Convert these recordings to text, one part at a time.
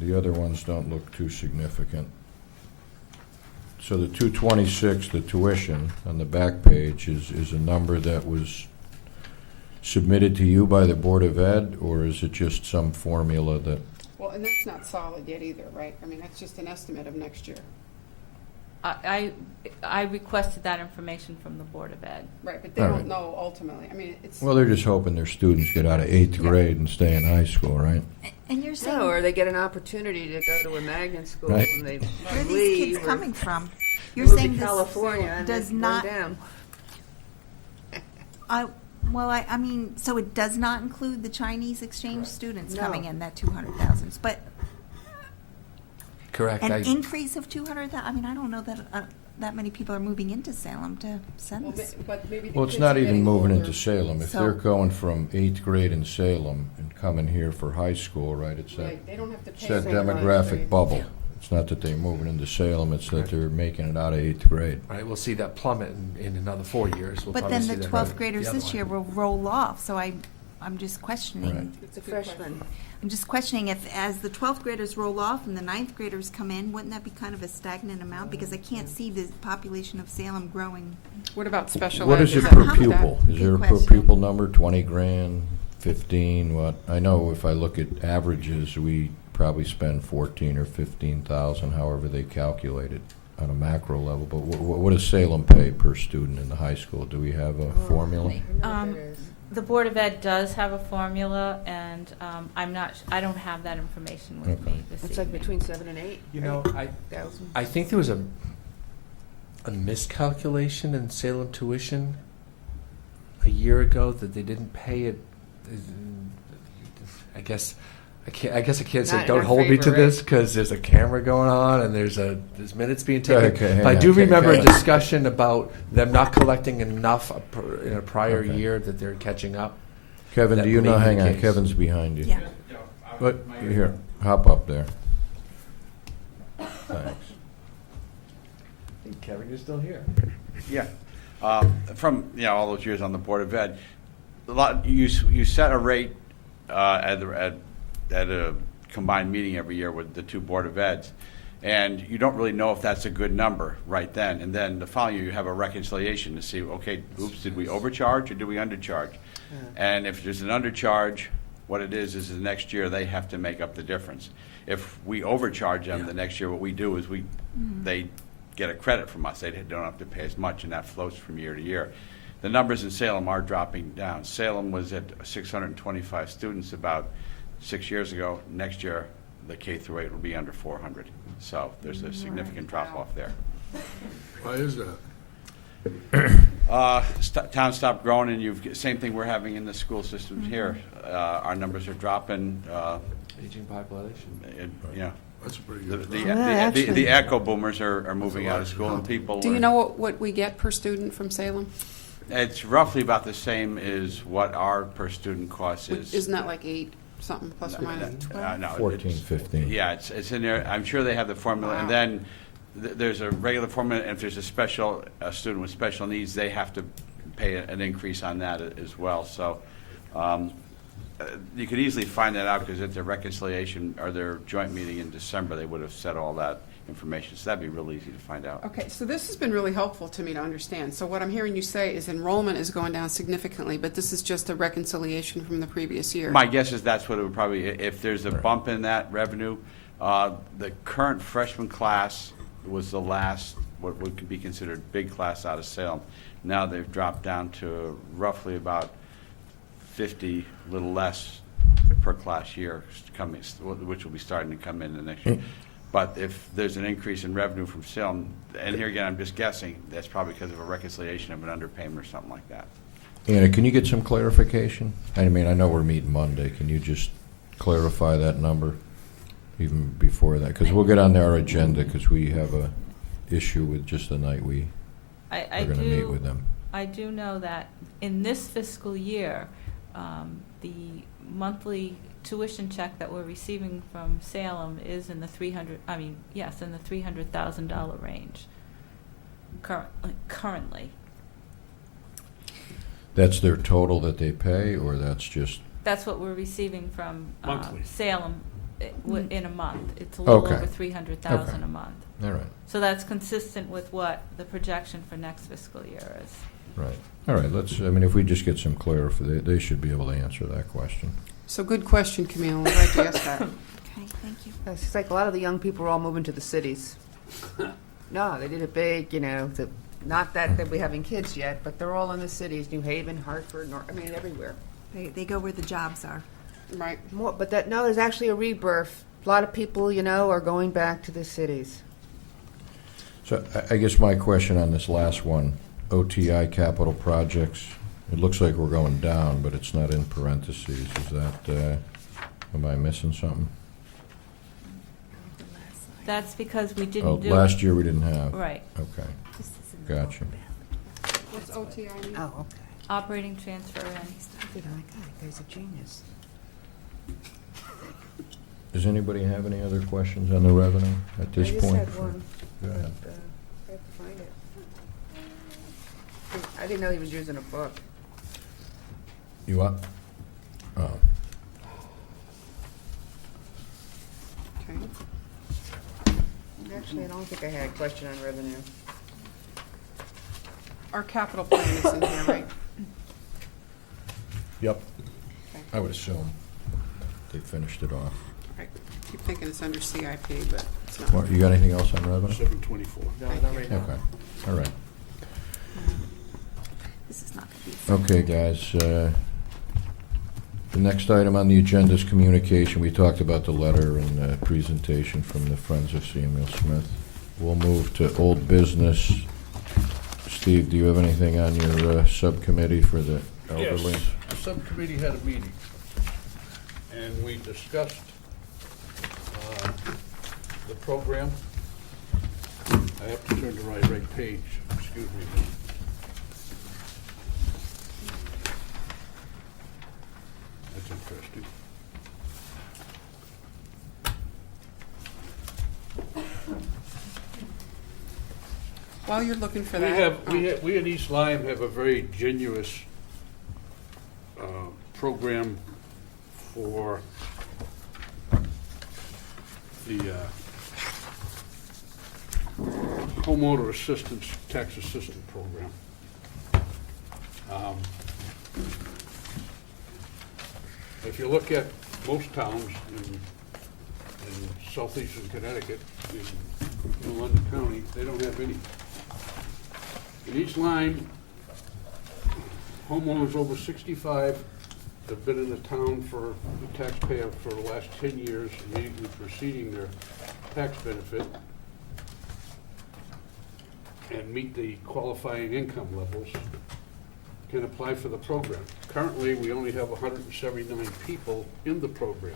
The other ones don't look too significant. So the 226, the tuition on the back page is a number that was submitted to you by the Board of Ed, or is it just some formula that? Well, and that's not solid yet either, right? I mean, that's just an estimate of next year. I requested that information from the Board of Ed. Right, but they All don't right. know ultimately. I mean, it's. Well, they're just hoping their students get out of 8th grade and stay in high school, right? And you're saying, No, or they get an opportunity to go to a magnet school Right. when they where are leave. these kids or coming from? You're move saying to this California and does then not. down. I mean, so it does not include the Chinese exchange students No. coming in, that 200,000, but Correct. an increase of 200,000. I mean, I don't know that that many people are moving into Salem to send Well, this. but maybe the Well, it's kids not are even getting moving older. into Salem. If So- they're going from 8th grade in Salem and coming here for high school, right, it's that, Right, they don't have to pay. it's that Same demographic grade. bubble. It's not that they're moving into Salem, it's that they're making it out of 8th grade. Right, we'll see that plummet in another 4 years. We'll But probably then see the that 12th right graders the other this year way. will roll off, so I'm just questioning. Right. It's a The good freshman. question. I'm just questioning if, as the 12th graders roll off and the 9th graders come in, wouldn't that be kind of a stagnant amount? Because I can't see the population of Salem growing. What about special What ed? is it Does per that count? pupil? Is there a per Question. pupil number, 20 grand, 15, what? I know if I look at averages, we probably spend 14 or 15,000, however they calculate it on a macro level. But what does Salem pay per student in the high school? Do we have a formula? The Board of Ed does have a formula, and I don't have that information with me this It's like evening. between 7 and 8. You know, thousand. I think there was a miscalculation in Salem tuition a year ago that they didn't pay it. I guess I can't say Not in don't our hold me to favor, this because there's a camera going on and there's minutes being taken. Okay, hang but I on, do remember a Kevin. discussion about them not collecting enough in a prior Okay. year that they're catching up. Kevin, That do you may know, be the hang on, case. Kevin's behind you. Yeah. But, here, hop up there. Thanks. Kevin, you're still here. Yeah. From, all those years on the Board of Ed, you set a rate at a combined meeting every year with the two Board of Eds, and you don't really know if that's a good number right then. And then the following year, you have a reconciliation to see, okay, oops, did we overcharge or did we undercharge? And if there's an undercharge, what it is the next year they have to make up the difference. If we overcharge them the next year, what we do is they get a credit from us. They don't have to pay as much, and that floats from year to year. The numbers in Salem are dropping down. Salem was at 625 students about 6 years ago. Next year, the K through 8 will be under 400. So there's a significant drop off there. Why is that? Town stopped growing, and same thing we're having in the school systems here. Our numbers are dropping. Aging population. That's pretty The, good. the, Yeah, the, the, actually. the echo boomers are moving out of school, and people. Do you know what we get per student from Salem? It's roughly about the same as what our per student cost is. Isn't that like 8 something plus or minus? No, 14, it's- 15. Yeah, it's in there. I'm sure they have the formula, and Wow. then there's a regular formula. And if there's a student with special needs, they have to pay an increase on that as well. So you could easily find that out because at their reconciliation or their joint meeting in December, they would have said all that information. So that'd be real easy to find out. Okay, so this has been really helpful to me to understand. So what I'm hearing you say is enrollment is going down significantly, but this is just a reconciliation from the previous year. My guess is that's what it would probably, if there's a bump in that revenue, the current freshman class was the last, what could be considered big class out of Salem. Now they've dropped down to roughly about 50, a little less per class year coming, which will be starting to come in the next year. But if there's an increase in revenue from Salem, and here again, I'm just guessing, that's probably because of a reconciliation of an underpayment or something like that. Anna, can you get some clarification? I mean, I know we're meeting Monday. Can you just clarify that number even before that? Because we'll get on our agenda because we have a issue with just the night we are going to meet with them. I do know that in this fiscal year, the monthly tuition check that we're receiving from Salem is in the $300,000 range currently. That's their total that they pay, or that's just That's what we're receiving from Monthly. Salem in a month. It's a little Okay. over 300,000 Okay. a month. All right, So that's consistent with what the projection for next fiscal year is. right. All right, if we just get some clarity, they should be able to answer that question. So good question, Camille. I'm glad you asked that. Okay, thank you. It's like a lot of the young people are all moving to the cities. No, they did it big, not that we're having kids yet, but they're all in the cities, New Haven, Hartford, everywhere. They go where the jobs are. Right. There's actually a rebirth. A lot of people, are going back to the cities. So I guess my question on this last one, OTI capital projects, it looks like we're going down, but it's not in parentheses. Is that, am I missing something? That's because we Oh, didn't do. last year we didn't have. Right. Okay, gotcha. What's OTI mean? Oh, okay. Operating transfer in. Oh my God, you guy's a genius. Does anybody have any other questions on the revenue at this point? I just had one. Go ahead. but, I have to find it. I didn't know he was using a book. You up? Oh, Okay. Actually, I don't think I had a question on revenue. Our capital plan is in here, right? yep. Okay. I would assume they finished it off. Right. Keep thinking it's under CIP, but it's not. Mark, you got anything else on revenue? 724. No, not right now. Okay, all right. This is not going to be. Okay, guys, the next item on the agenda is communication. We talked about the letter and the presentation from the Friends of Samuel Smith. We'll move to old business. Steve, do you have anything on your subcommittee for the elderly? Yes, the subcommittee had a meeting, and we discussed the program. I have to turn to the right page, excuse me. That's interesting. While you're looking for We that. have, we in East Lyme have a very genuous program for the homeowner assistance, tax assistance program. If you look at most towns in southeastern Connecticut, in London County, they don't have any. In East Lyme, homeowners over 65 have been in the town for the taxpayer for the last 10 years, immediately preceding their tax benefit, and meet the qualifying income levels, can apply for the program. Currently, we only have 179 people in the program.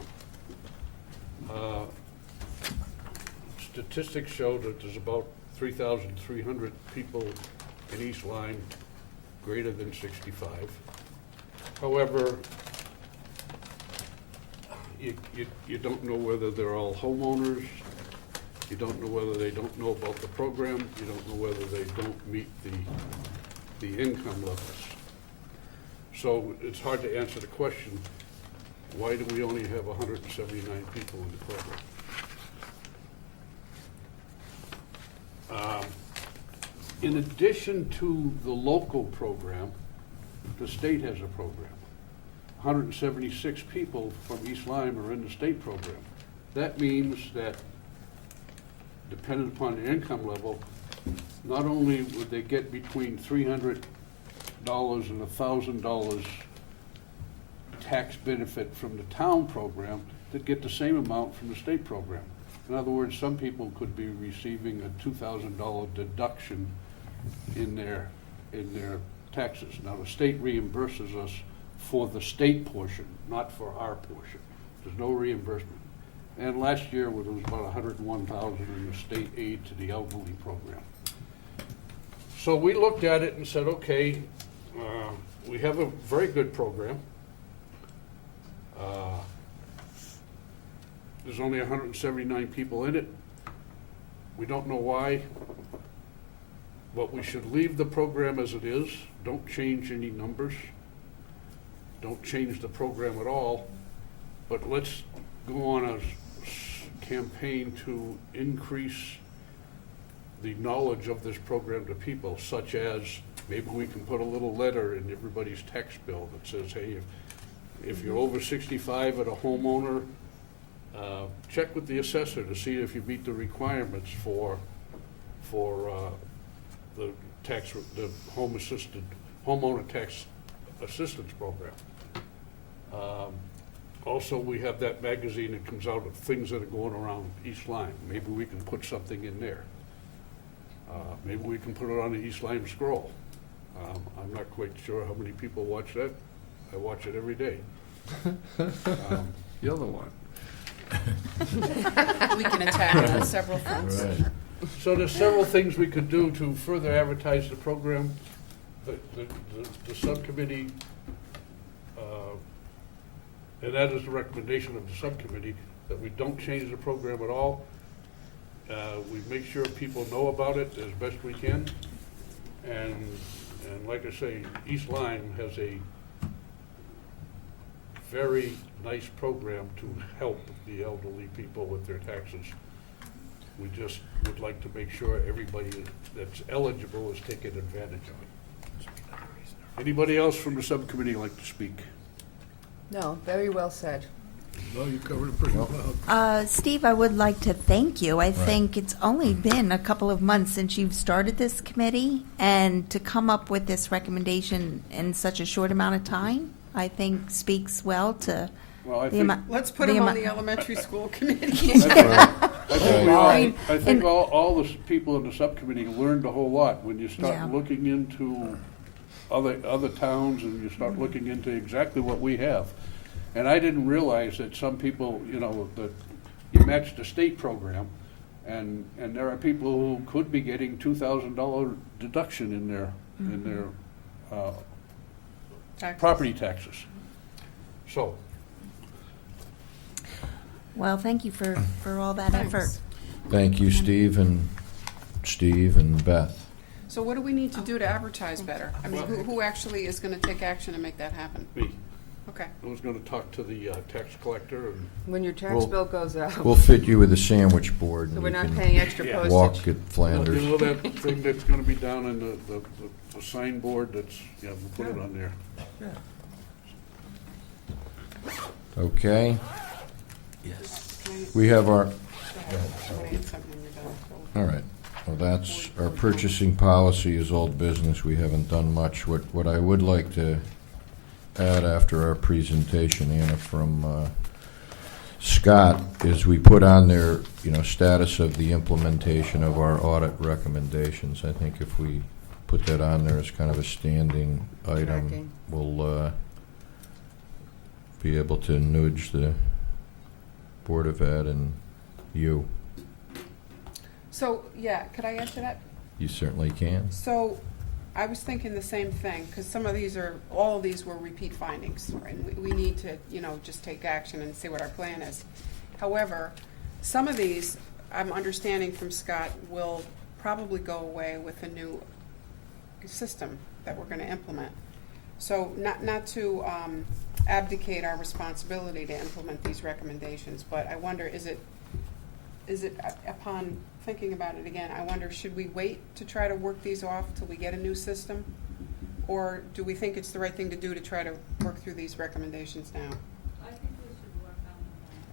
Statistics show that there's about 3,300 people in East Lyme greater than 65. However, you don't know whether they're all homeowners, you don't know whether they don't know about the program, you don't know whether they don't meet the income levels. So it's hard to answer the question, why do we only have 179 people in the program? In addition to the local program, the state has a program. 176 people from East Lyme are in the state program. That means that, depending upon the income level, not only would they get between $300 and $1,000 tax benefit from the town program, they'd get the same amount from the state program. In other words, some people could be receiving a $2,000 deduction in their taxes. Now, the state reimburses us for the state portion, not for our portion. There's no reimbursement. And last year, there was about $101,000 in the state aid to the elderly program. So we looked at it and said, okay, we have a very good program. There's only 179 people in it. We don't know why, but we should leave the program as it is. Don't change any numbers. Don't change the program at all. But let's go on a campaign to increase the knowledge of this program to people, such as maybe we can put a little letter in everybody's tax bill that says, hey, if you're over 65 and a homeowner, check with the assessor to see if you meet the requirements for the homeowner tax assistance program. Also, we have that magazine that comes out of things that are going around East Lyme. Maybe we can put something in there. Maybe we can put it on the East Lyme Scroll. I'm not quite sure how many people watch that. I watch it every day. You're the one. We can attack it on several fronts. Right. So there's several things we could do to further advertise the program. The subcommittee, and that is the recommendation of the subcommittee, that we don't change the program at all. We make sure people know about it as best we can. And like I say, East Lyme has a very nice program to help the elderly people with their taxes. We just would like to make sure everybody that's eligible is taking advantage of it. Anybody else from the subcommittee like to speak? No, very well said. No, you covered it pretty well. Steve, I would like to thank you. I Right. think it's only been a couple of months since you've started this committee, and to come up with this recommendation in such a short amount of time, I think speaks well to Well, I the think, amount. Let's put The him on amount- the elementary school committee. I think, Well, I I mean, think and- all the people in the subcommittee learned a whole lot when you start Yeah. looking into other towns and you start looking into exactly what we have. And I didn't realize that some people, that you match the state program, and there are people who could be getting $2,000 deduction in their Taxes. property taxes. So, Well, thank you for all that Thanks. effort. Thank you, Steve and Beth. So what do we need to do to advertise better? I mean, who actually is going to take action to make that happen? me, Okay. I was gonna talk to the tax collector and When your tax Well, bill goes out, We'll fit you with a sandwich board. so and we're you not can paying extra Yeah. postage. Walk at Flanders. You know that thing that's gonna be down in the signboard that's, we'll put it on there. Okay, Yes. we have our, Go ahead. I'm gonna add something when you're done. all right. Well, that's, our purchasing policy is old business. We haven't done much. What I would like to add after our presentation, Anna, from Scott, is we put on there, status of the implementation of our audit recommendations. I think if we put that on there as kind of a standing item, Tracking. we'll be able to nudge the Board of Ed and you. So, yeah, could I answer that? You certainly can. So, I was thinking the same thing, because all of these were repeat findings, and we need to, just take action and see what our plan is. However, some of these, I'm understanding from Scott, will probably go away with the new system that we're gonna implement. So, not to abdicate our responsibility to implement these recommendations, but I wonder, is it, upon thinking about it again, I wonder, should we wait to try to work these off till we get a new system? Or do we think it's the right thing to do to try to work through these recommendations now? I think we should work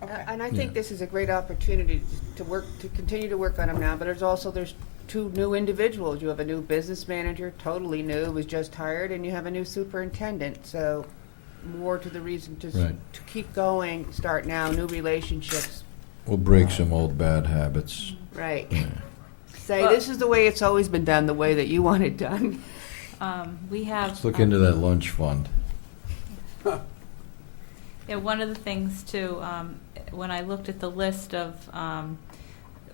on them. Okay. And I think this is a great opportunity to continue to work on them now, but there's two new individuals. You have a new business manager, totally new, was just hired, and you have a new superintendent, so more to the reason to Right. keep going, start now, new relationships. We'll break some old bad habits. Right. Yeah. Say, Well- this is the way it's always been done, the way that you want it done. We have. Let's look into that lunch fund. Yeah, one of the things too, when I looked at the list of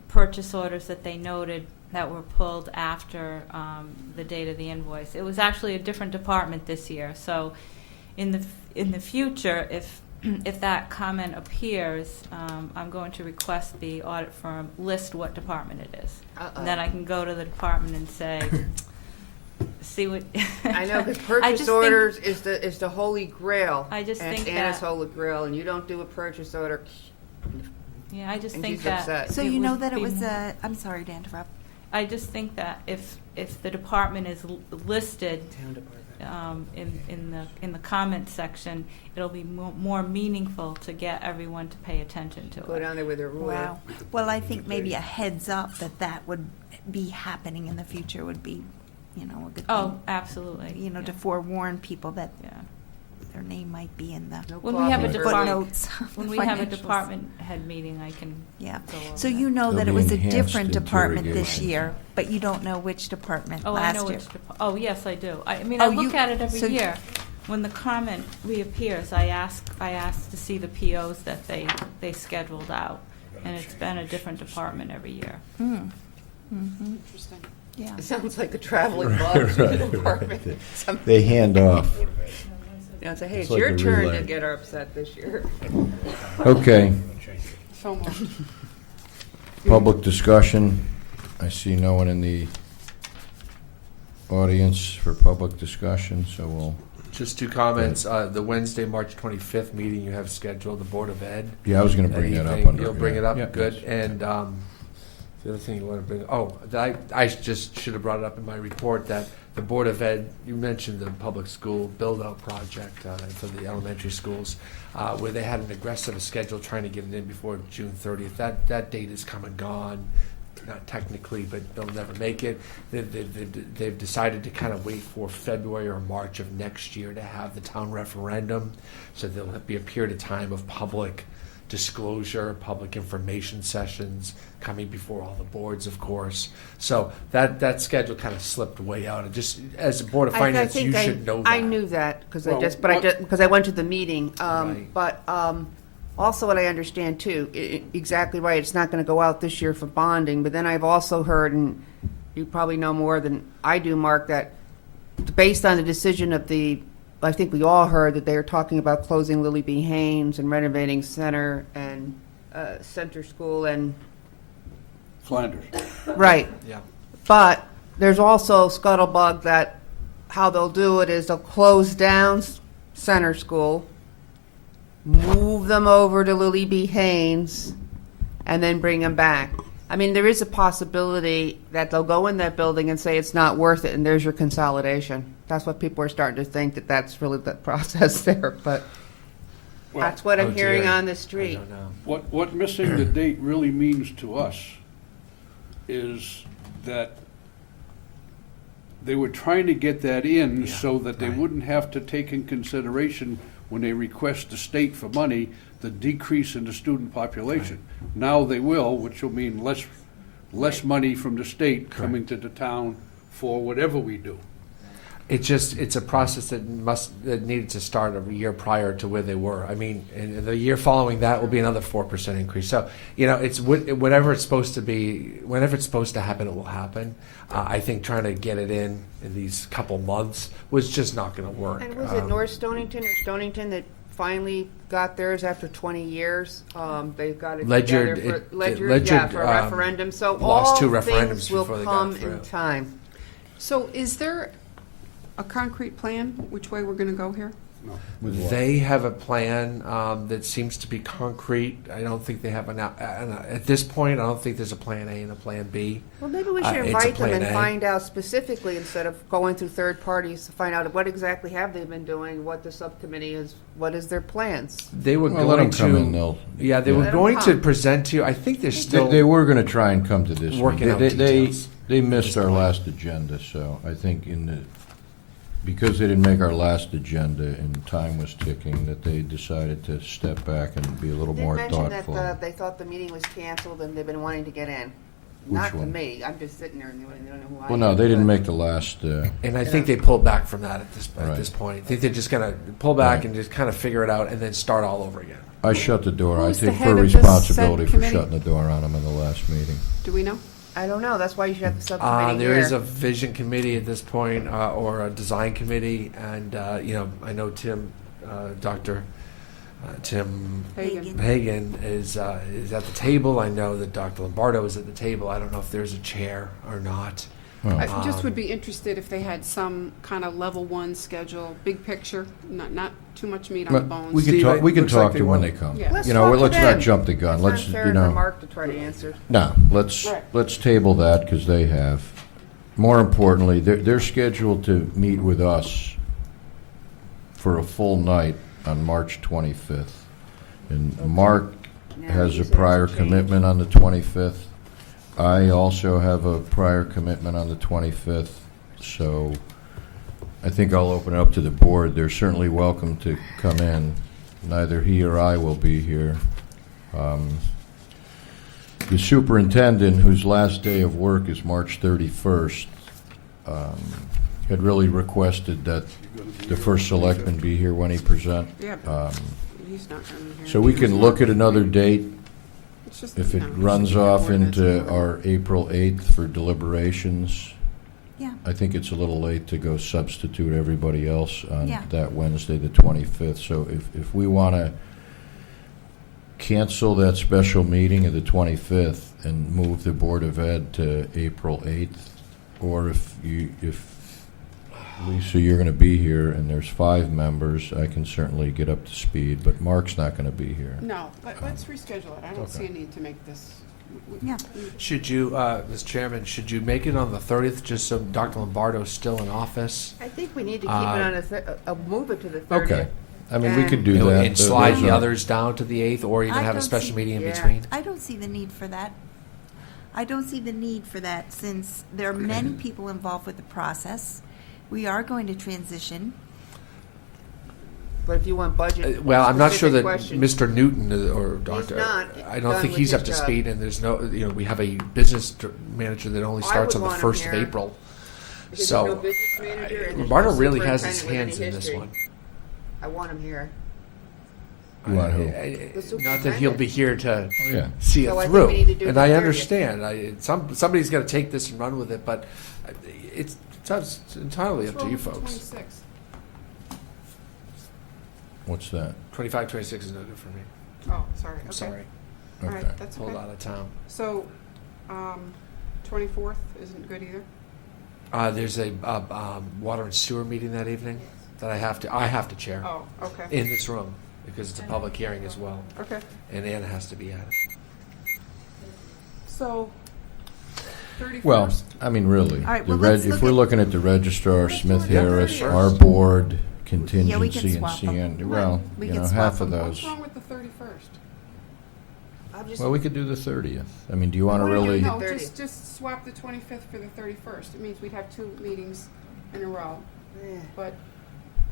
purchase orders that they noted that were pulled after the date of the invoice, it was actually a different department this year. So in the future, if that comment appears, I'm going to request the audit firm list what department it is. And then I can go to the department and say, see what. I know, because I purchase just think- orders is the holy grail. I just and think Anna's that- holy grail, and you don't do a purchase order, Yeah, I just And think she's that. upset. So it you know would that it be was more- I'm sorry to interrupt. I just think that if the department is listed in the comment section, it'll be more meaningful to get everyone to pay attention to Go it. down there with a ruler. Wow. Well, I think maybe a heads up that would be happening in the future would be, a good Oh, thing. absolutely. To yeah. forewarn people that Yeah. their name might be in the No When we have a coffee for department- footnotes. When we the have a financials. department head meeting, I can Yeah. go over So that. you know There'll that it be was a enhanced different department this interrogation. year, but you don't know which department Oh, I last know year. which oh, yes, I do. I mean, Oh, I look you- at it every so you- year. When the comment reappears, I ask to see the POs that they scheduled out, and it's been a different department every year. Mm. Mhm. Interesting. Yeah. It sounds like a traveling bug through the Right. department. They hand off. Say, hey, It's it's like your a turn relay. to get upset this year. Okay, So moved. public discussion. I see no one in the audience for public discussion, so we'll, Just two comments. The Wednesday, March 25th meeting you have scheduled, the Board of Ed. yeah, I was going to bring that up evening. under. You'll bring it up? Yeah. Good. And the other thing you want to bring, I just should have brought it up in my report that the Board of Ed, you mentioned the public school build-out project for the elementary schools, where they had an aggressive schedule trying to get it in before June 30th. That date is come and gone. Not technically, but they'll never make it. They've decided to kind of wait for February or March of next year to have the town referendum. So there'll be a period of time of public disclosure, public information sessions coming before all the boards, of course. So that schedule kind of slipped way out. And just as a Board of Finance, you should know that. I knew that because Well, because I went to the meeting. Right. But also, what I understand too, exactly right. It's not going to go out this year for bonding. But then I've also heard, and you probably know more than I do, Mark, that based on the decision of I think we all heard that they are talking about closing Lily B. Haynes and renovating Center and Center School and Flanders. right. Yeah. But there's also scuttlebutt that how they'll do it is they'll close down Center School, move them over to Lily B. Haynes, and then bring them back. I mean, there is a possibility that they'll go in that building and say it's not worth it, and there's your consolidation. That's what people are starting to think, that's really the process there. But Well, that's what I'm Oh, hearing dear. on the I street. don't know. What missing the date really means to us is that they were trying to get that in Yeah, so that they right. wouldn't have to take in consideration when they request the state for money, the decrease in the student population. Now they will, which will mean less money from the state coming to the town for whatever we do. It's a process that needed to start a year prior to where they were. I mean, and the year following that will be another 4% increase. So, it's whatever it's supposed to be, whenever it's supposed to happen, it will happen. I think trying to get it in these couple months was just not going to work. And was it North Stonington or Stonington that finally got theirs after 20 years? They got it Ledyard, together for Ledyard, Ledyard, for a referendum. So lost all two referendums things will before they got come through. in time. So is there a concrete plan which way we're going to go here? They have a plan that seems to be concrete. I don't think they have at this point, I don't think there's a plan A and a plan B. Well, maybe we should It's a invite them plan and A. find out specifically instead of going through third parties to find out what exactly have they been doing, what the subcommittee is, what is their plans. They were Well, let going them come in, to, they'll. yeah, they were Let 'em going to come. present to you. I think they're still. They were going to try and come to this. Working meeting. out They details. missed Just our point. last agenda, so I think because they didn't make our last agenda and time was ticking, that they decided to step back and be a little They more mentioned thoughtful. that they thought the meeting was canceled and they've been wanting to get in. Not to one? me, I'm just sitting there and they don't know who I am. Well, no, they didn't but- make the last, And I think they pulled back from that at this Right. point. I think they're just going to pull back Right. and just kind of figure it out and then start all over again. I shut the door. I Who's the take head full of this responsibility for subcommittee? shutting the door on them in the last meeting. Do we know? I don't know, that's why you should have the subcommittee There is here. a vision committee at this point, or a design committee, and I know Dr. Tim Hagan. Hagan is at the table. I know that Dr. Lombardo is at the table. I don't know if there's a chair or not. Well, I just would be interested if they had some kind of level one schedule, big picture, not too much meat on the Well, bones. we can Steve, talk, it we can looks like talk they to when want- they come. Yeah. Let's You know, talk well, to let's them. not jump the gun. It's Let's, not fair you for know, Mark to try to answer. no, let's, Right. let's table that because they have. More importantly, they're scheduled to meet with us for a full night on March 25th. And Mark Now, has you a said prior it's a change. commitment on the 25th. I also have a prior commitment on the 25th. So I think I'll open it up to the board. They're certainly welcome to come in. Neither he or I will be here. The superintendent, whose last day of work is March 31st, had really requested that the first selectman be here when he present. Yeah, but he's not going to be here. So we can look at another date It's just, if you it know, runs just off board events into and our April 8th for deliberations. Yeah. I think it's a little late to go substitute everybody else on Yeah. that Wednesday, the 25th. So if we want to cancel that special meeting of the 25th and move the Board of Ed to April 8th, or if Lisa, you're going to be here and there's 5 members, I can certainly get up to speed, but Mark's not going to be here. No, let's reschedule it. I don't see a Okay. need to make this. Yeah. Should you, Mr. Chairman, should you make it on the 30th, just so Dr. Lombardo's still in office? I think we need to keep it on move it to the 30th. Okay. I mean, we could do And- that. And slide Those the are- others down to the 8th, or even I have a don't special see- meeting in Yeah. between? I don't see the need for that. I don't see the need for that since there are many people involved with the process. We are going to transition. But if you want budget Well, I'm not sure specific that questions- Mr. Newton or Dr. not I don't done think with he's his up to job. speed, and there's no, we have a business manager that only I starts would on the want him 1st of here. April. Because So, there's no business manager and there's Lombardo no really has his superintendent with hands any in this history. one. I want him here. You want who? Not that he'll be here to Oh, yeah. see So I it think we through. need to do And the I 30th. understand. Somebody's got to take this and run with it, but it's entirely up What's to wrong you with the folks. 26th? What's that? 25, 26 is no good for me. Oh, sorry. I'm Okay. sorry. All right, Okay. that's Whole okay. lot of town. So, 24th isn't good either? There's a water and sewer meeting that evening that I have to chair Oh, okay. in this room because it's a public hearing as well, Okay. and Anna has to be at it. So, 31st? Well, I mean, really, All right, the well, let's if look we're at- looking at the registrar, Let's Smith do it on Harris, 30th. our board, Yeah, we contingency, can and swap them. CN, well, We you can know, swap half of them. What's those. wrong with the 31st? I'm just, Well, we could do the 30th. I mean, do you want to What do you- really? No, 30th. just swap the 25th for the 31st. It means we'd have 2 meetings in a row, eh, but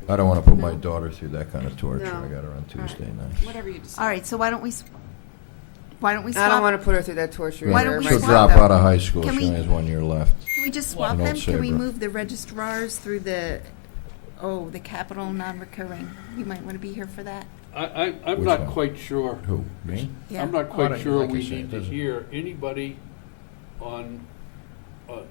I don't want to put my daughter through that kind of torture. No. I got her on All right. Tuesday nights. whatever you decide. All right, so why don't we I swap? don't want to put her through that torture. Why either. don't we She'll My swap drop son- out of high school. Can She we- only has 1 year left. Can we just swap In Old them? Can we Saybrook. move the registrars through the capital non-recurring? You might want to be here for that. I'm Which not one? quite sure. Who, me? Yeah. I'm not Oh, quite like sure you we said, need to doesn't- hear anybody on,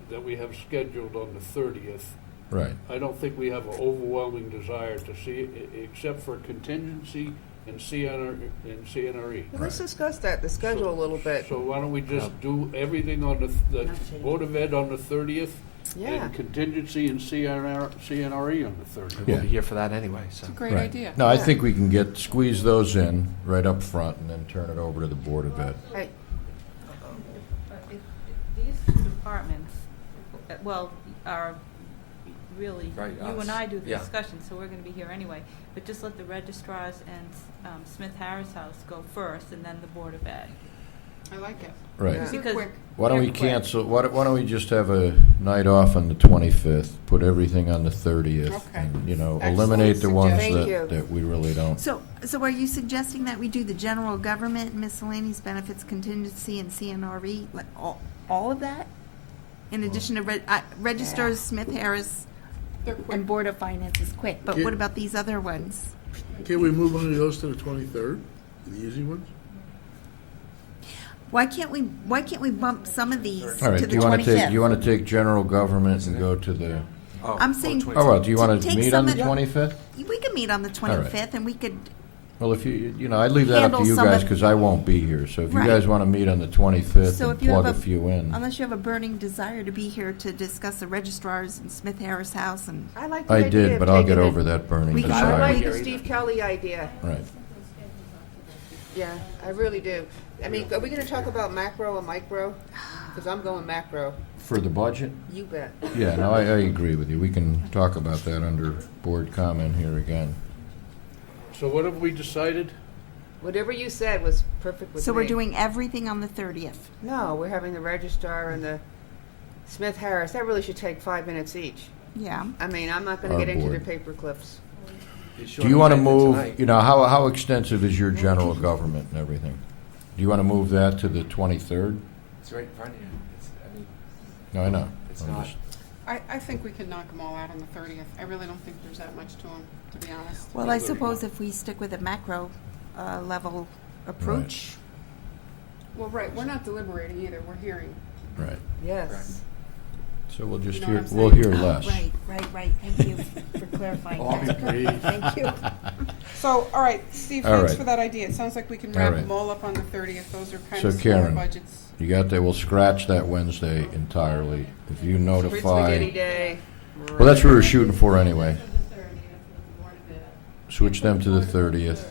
that we have scheduled on the 30th. Right. I don't think we have an overwhelming desire to see, except for contingency and CNRE. Well, let's discuss that, the schedule a little bit. So why don't we just do everything on the Board of Ed on the 30th? Yeah. And contingency and CNRE on the 30th. We'll Yeah. be here for that anyway, so. It's a great Right. idea. No, I Yeah. think we can squeeze those in right up front and then turn it over to the Board of Ed. Hey, These 2 departments, are really, Right, you and us. I do the Yeah. discussion, so we're gonna be here anyway. But just let the registrars and Smith Harris House go first, and then the Board of Ed. I like it. Right. Yeah. They're Because- quick. Why don't They're we quick. cancel, why don't we just have a night off on the 25th, put everything on the 30th, Okay. and, you know, Excellent eliminate the ones suggestion. Thank you. that we really don't. So are you suggesting that we do the general government, miscellaneous benefits, contingency, and CNRE, like all of that? In addition to registrars, Smith Harris, They're quick. and Board of Finance is quick, but Yeah. what about these other ones? Can we move one of those to the 23rd, the easy ones? Why can't we bump some of these All right, to do the you want to 25th? take, general government and go to the, I'm saying- oh, well, do you want to Take meet some on the of- 25th? We could meet on the 25th, and we could Well, if I'd leave that up to Handle you some guys, of- because I won't be here. So if you Right. guys want to meet on the 25th So and if you have plug a a- few in. Unless you have a burning desire to be here to discuss the registrars in Smith Harris House and, I like the I idea did, of but I'll get taking over that burning We can- I desire. like Here the either. Steve Kelly idea. Right. Yeah, I really do. I mean, are we gonna talk about macro and micro? Because I'm going macro. For the budget? You bet. Yeah, no, I agree with you. We can talk about that under board comment here again. So what have we decided? Whatever you said was perfect with me. so we're doing everything on the 30th. No, we're having the registrar and the Smith Harris. That really should take 5 minutes each. Yeah. I mean, I'm not gonna Our get into the board. paper clips. Do you want to move, how extensive is your general government and everything? Do you want to move that to the 23rd? It's right in front of you. No, I know. It's I'm not. just- I think we can knock them all out on the 30th. I really don't think there's that much to them, to be honest. Well, I suppose if we stick with a macro level approach, Well, right, we're not deliberating either, we're hearing. Right. Yes. So we'll just You know hear, what I'm we'll saying? hear less. right. Thank you for clarifying. Oh, I'll be brief. Thank you. So, all right, Steve, All thanks right. for that idea. It sounds like we can All wrap right. them all up on the 30th. Those are kind So, of smaller Karen, budgets. You got that, we'll scratch that Wednesday entirely. If you Spaghetti notify, day. well, that's what we were shooting for anyway. Switch them to the 30th.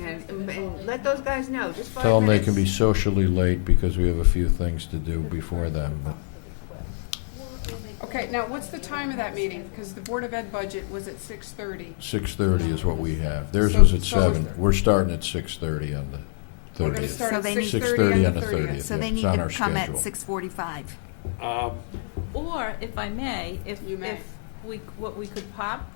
And let those guys know, just 5 minutes. Tell them they can be socially late because we have a few things to do before then. But Okay, now, what's the time of that meeting? Because the Board of Ed budget was at 6:30. 6:30 is what we have. Theirs So- was at so- 7. We're starting at 6:30 on the We're going to 30th. start So at they need- 6:30 on the 30th. 30th. So Yeah, they it's need on to our come at schedule. 6:45. Or, if I may, if You may. what we could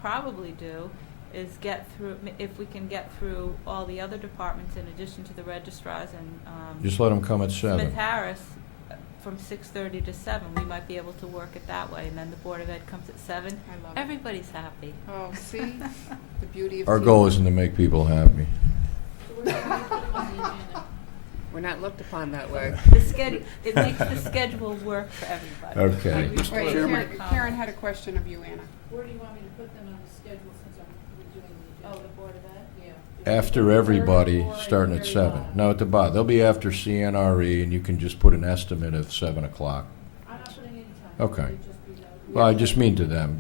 probably do is get through, if we can get through all the other departments in addition to the registrars and Just let them come at Smith 7. Harris, from 6:30 to 7, we might be able to work it that way, and then the Board of Ed comes at 7. I love it. Everybody's happy. Oh, see? The beauty of Our goal teamwork. isn't to make people happy. We're not looked upon that way. The schedule, it makes the schedule work for everybody. Okay. Wait, Chairman. Karen had a question of you, Anna. Where do you want me to put them on the schedule since I'm redoing the agenda? Oh, the Board of Ed? Yeah. After everybody, Third floor and starting at very 7. bottom. No, at the bottom. They'll be after CNRE, and you can just put an estimate of 7 o'clock. I'm not putting any time. Okay. It'd just be that- Well, I just mean to them,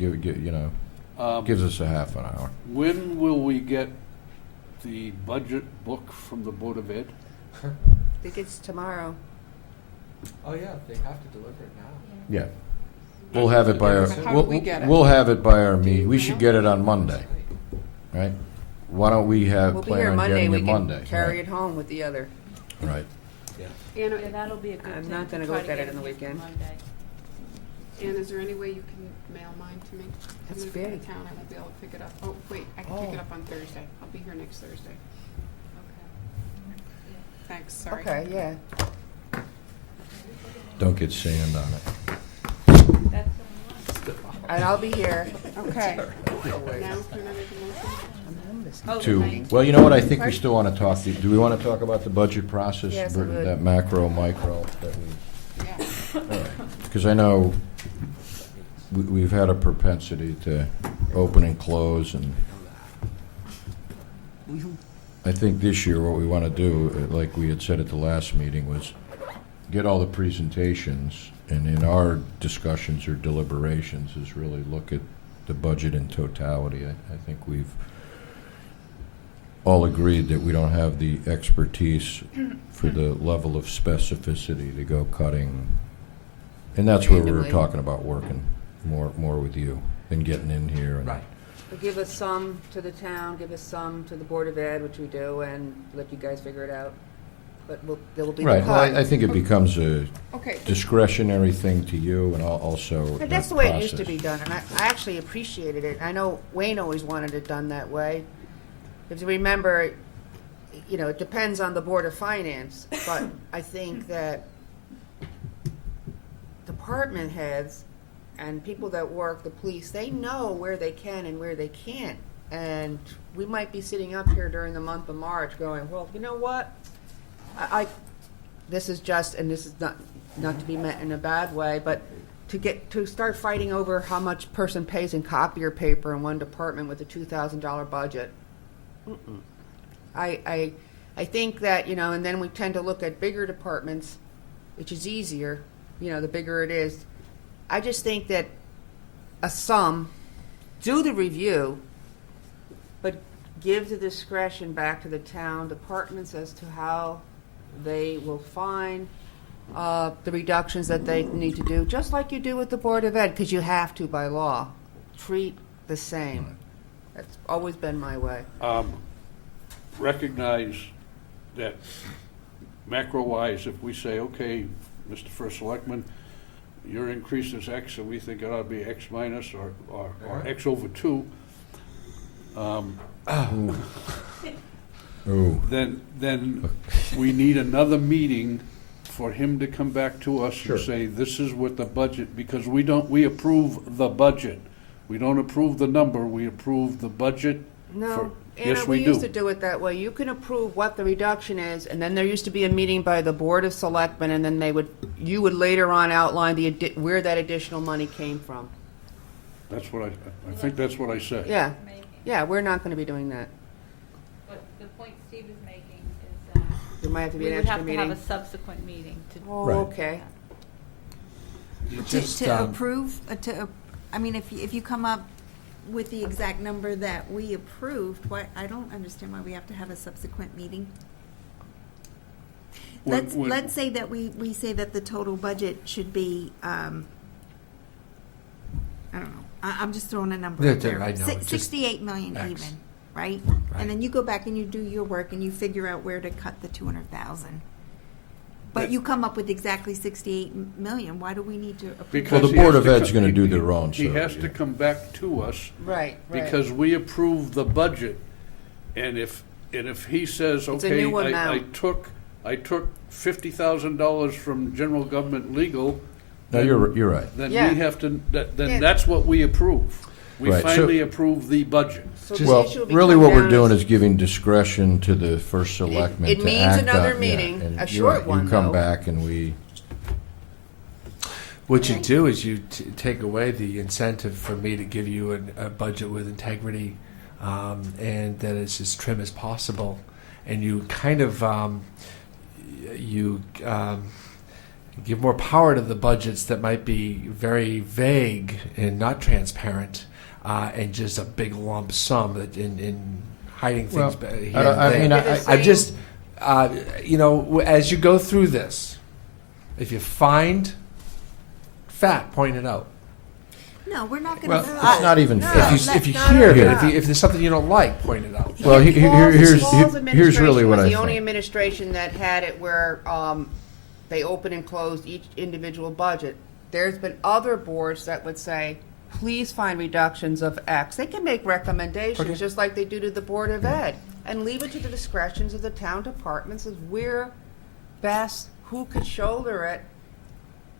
Um, gives us a half an hour. When will we get the budget book from the Board of Ed? I think it's tomorrow. Oh, yeah, they have to deliver it now. Yeah. We'll have it by our, But how do we get it? we'll have it by our meeting. We should get it on Monday, right? Why don't we have, We'll be plan here on Monday, getting we it can Monday? carry it home with the other. Right. Yeah. Anna, Yeah, that'll be a good I'm thing not to gonna go try look to at get it on the here for weekend. Monday. Anna, is there any way you can mail mine to me? That's I'm gonna be out big. of town, I won't be able to pick it up. Oh, wait, I can pick it up on Thursday. I'll be here next Thursday. Thanks, sorry. Okay, yeah. Don't get sand on it. That's what I want. And I'll be here. Okay. Now, can I make a motion? Oh, To, the 19th. well, you know what, I think we still want to talk, do we want to talk about the budget process? Yes, I would. That macro, micro, that we, Yeah. because I know we've had a propensity to open and close, and I think this year what we want to do, like we had said at the last meeting, was get all the presentations, and in our discussions or deliberations, is really look at the budget in totality. I think we've all agreed that we don't have the expertise for the level of specificity to go cutting. And that's where we were Randomly. talking about working more with you than getting in here. And Right. So give us some to the town, give us some to the Board of Ed, which we do, and let you guys figure it out. But there will be the Right, well, cut. I think it becomes a Okay, discretionary thing to you, and also And that's the way it used to process. be done, and I actually appreciated it. I know Wayne always wanted it done that way. If you remember, you know, it depends on the Board of Finance, but I think that department heads and people that work, the police, they know where they can and where they can't. And we might be sitting up here during the month of March going, well, you know what? This is just, and this is not to be meant in a bad way, but to start fighting over how much person pays in copier paper in one department with a $2,000 budget, I think that, and then we tend to look at bigger departments, which is easier, the bigger it is. I just think that do the review, but give the discretion back to the town departments as to how they will find the reductions that they need to do, just like you do with the Board of Ed, because you have to by law. Treat the same. That's always been my way. Recognize that macro-wise, if we say, okay, Mr. First Selectman, your increase is X, and we think it ought to be X minus or X over 2, Ooh. then we need another meeting for him to come back to us Sure. and say, this is what the budget, because we approve the budget. We don't approve the number, we approve the budget. No, Yes, Anna, we we used do. to do it that way. You can approve what the reduction is, and then there used to be a meeting by the Board of Selectmen, and then you would later on outline where that additional money came from. That's what I think that's what I said. Yeah, Making. yeah, we're not gonna be doing that. But the point Steve is making is that There might have to be we an would extra have to meeting. have a subsequent meeting to. Oh, Right. okay. You To, just, to approve, I mean, if you come up with the exact number that we approved, I don't understand why we have to have a subsequent meeting. Let's say that we say that the total budget should be, I don't know, I'm just throwing a number Yeah, out there. I know, just 68 million X. even, right? Right. And then you go back and you do your work and you figure out where to cut the 200,000. But you come up with exactly 68 million, why do we need to approve? Because Well, the he Board has of to Ed's co- gonna he- do he- their own He has survey. to come back to us Right, right. because we approve the budget, and if he says, It's a okay, new I amount. took $50,000 from general government legal. No, then- you're right. Then Yeah. we have to, Yeah. then that's what we approve. We Right, so- finally approve the budget. So the Well, issue will be really come what we're down doing is giving discretion to the first selectman it to means act another on- meeting, and a you're short right, one, You come though. back and we, what you do is you take away the incentive for me to give you a budget with integrity, and that is as trim as possible, and you kind of give more power to the budgets that might be very vague and not transparent, and just a big lump sum that in hiding things. Well, here I and don't- I there. mean, I just, as you go through this, if you find fat, point it out. No, we're not going well, to. it's not even no. fair. If you not hear our it, job. if there's something you don't like, point it out. Well, here's Paul's really what administration was I the only think. administration that had it where they open and closed each individual budget. There's been other boards that would say, please find reductions of X. They can make recommendations, Okay. just like they do to the Board of Ed, and leave it to the discretions of the town departments of where best, who could shoulder it,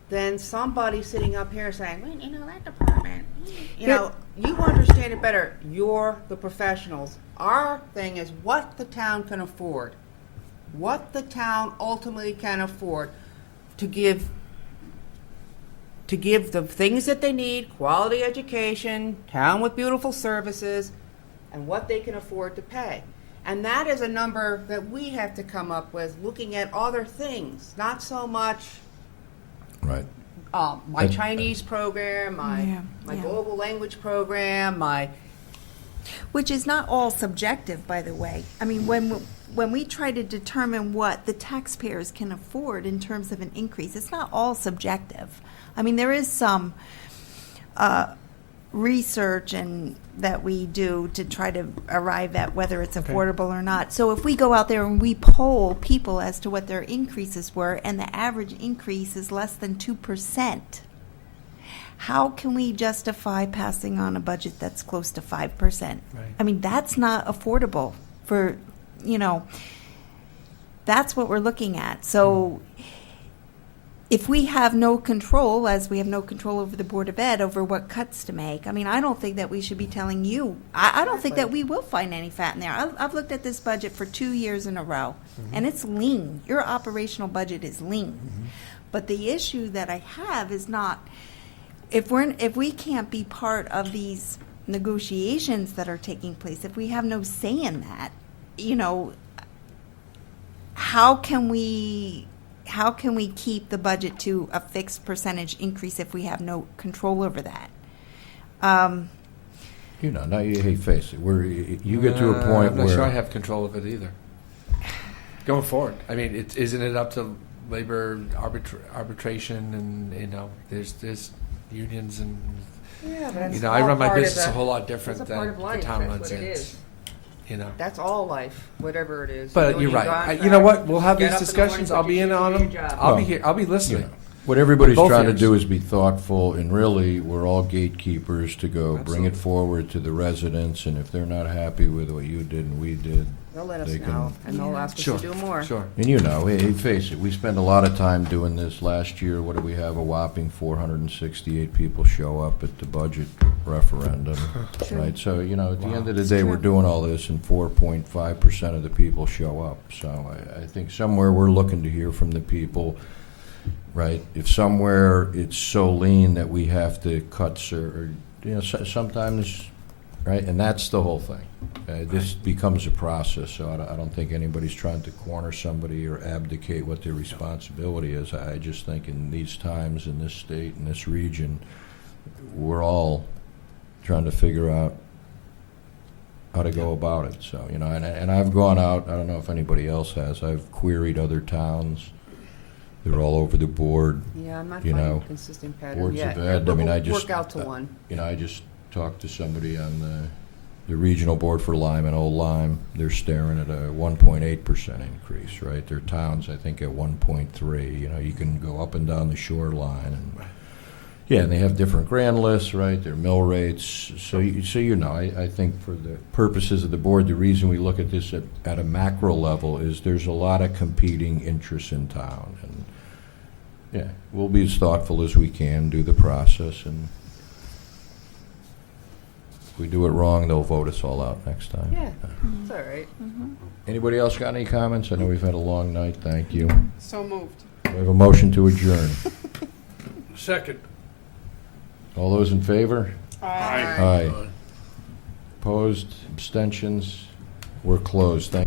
than somebody sitting up here saying, well, that department, you understand it better. You're the professionals. Our thing is what the town can afford. What the town ultimately can afford to give the things that they need, quality education, town with beautiful services, and what they can afford to pay. And that is a number that we have to come up with, looking at other things, not so much Right. my Chinese program, my Yeah. global language program, Which is not all subjective, by the way. I mean, when we try to determine what the taxpayers can afford in terms of an increase, it's not all subjective. I mean, there is some research and that we do to try to arrive at whether it's affordable or not. So if we go out there and we poll people as to what their increases were, and the average increase is less than 2%, how can we justify passing on a budget that's close to 5%? Right. I mean, that's not affordable for, that's what we're looking at. So if we have no control, as we have no control over the Board of Ed, over what cuts to make, I mean, I don't think that we should be telling you. I don't think that we will find any fat in there. I've looked at this budget for 2 years in a row, and it's lean. Your operational budget is lean. But the issue that I have is not, if we can't be part of these negotiations that are taking place, if we have no say in that, how can we keep the budget to a fixed percentage increase if we have no control over that? Now hey, face it, you get to a point I'm where. not sure I have control of it either. Going forward, I mean, isn't it up to labor arbitration and there's unions and Yeah, that's I all run my part of business a the- whole lot different That's a than part of the life. town That's runs what it it. is. You know. That's all life, whatever it is. But Doing you're your right. contract, You know what? We'll have get these up in the discussions. morning, I'll be in put your on shoes them. on your job. I'll be Well, here. I'll be listening. What everybody's Both trying to ends. do is be thoughtful, and really, we're all gatekeepers to go bring it Absolutely. forward to the residents, and if they're not happy with what you did and we did, They'll let us they know, can- and they'll ask us Sure. to do more. Sure. and hey, face it, we spend a lot of time doing this. Last year, what did we have? A whopping 468 people show up at the budget referendum, right? So, at the end of the day, we're doing all this, and 4.5% of the people show up. So I think somewhere we're looking to hear from the people, right? If somewhere it's so lean that we have to cut, sometimes, right? And that's the whole thing. This becomes a process, so I don't think anybody's trying to corner somebody or abdicate what their responsibility is. I just think in these times, in this state, in this region, we're all trying to figure out how to go about it. So, and I've gone out, I don't know if anybody else has, I've queried other towns. They're all over the board. Yeah, I'm not You finding know, a consistent pattern boards yet. of ed, But I mean, we'll I just. work out to one. I just talked to somebody on the regional board for Lyme and Old Lyme. They're staring at a 1.8% increase, right? Their town's, I think, at 1.3. You can go up and down the shoreline, and and they have different grand lists, right? Their mill rates. So I think for the purposes of the board, the reason we look at this at a macro level is there's a lot of competing interests in town, and we'll be as thoughtful as we can, do the process, and if we do it wrong, they'll vote us all out next time. Yeah, it's all right. Anybody else got any comments? I know we've had a long night. Thank you. So moved. We have a motion to adjourn. Second. All those in favor? Aye. Aye. Opposed? Abstentions? We're closed. Thank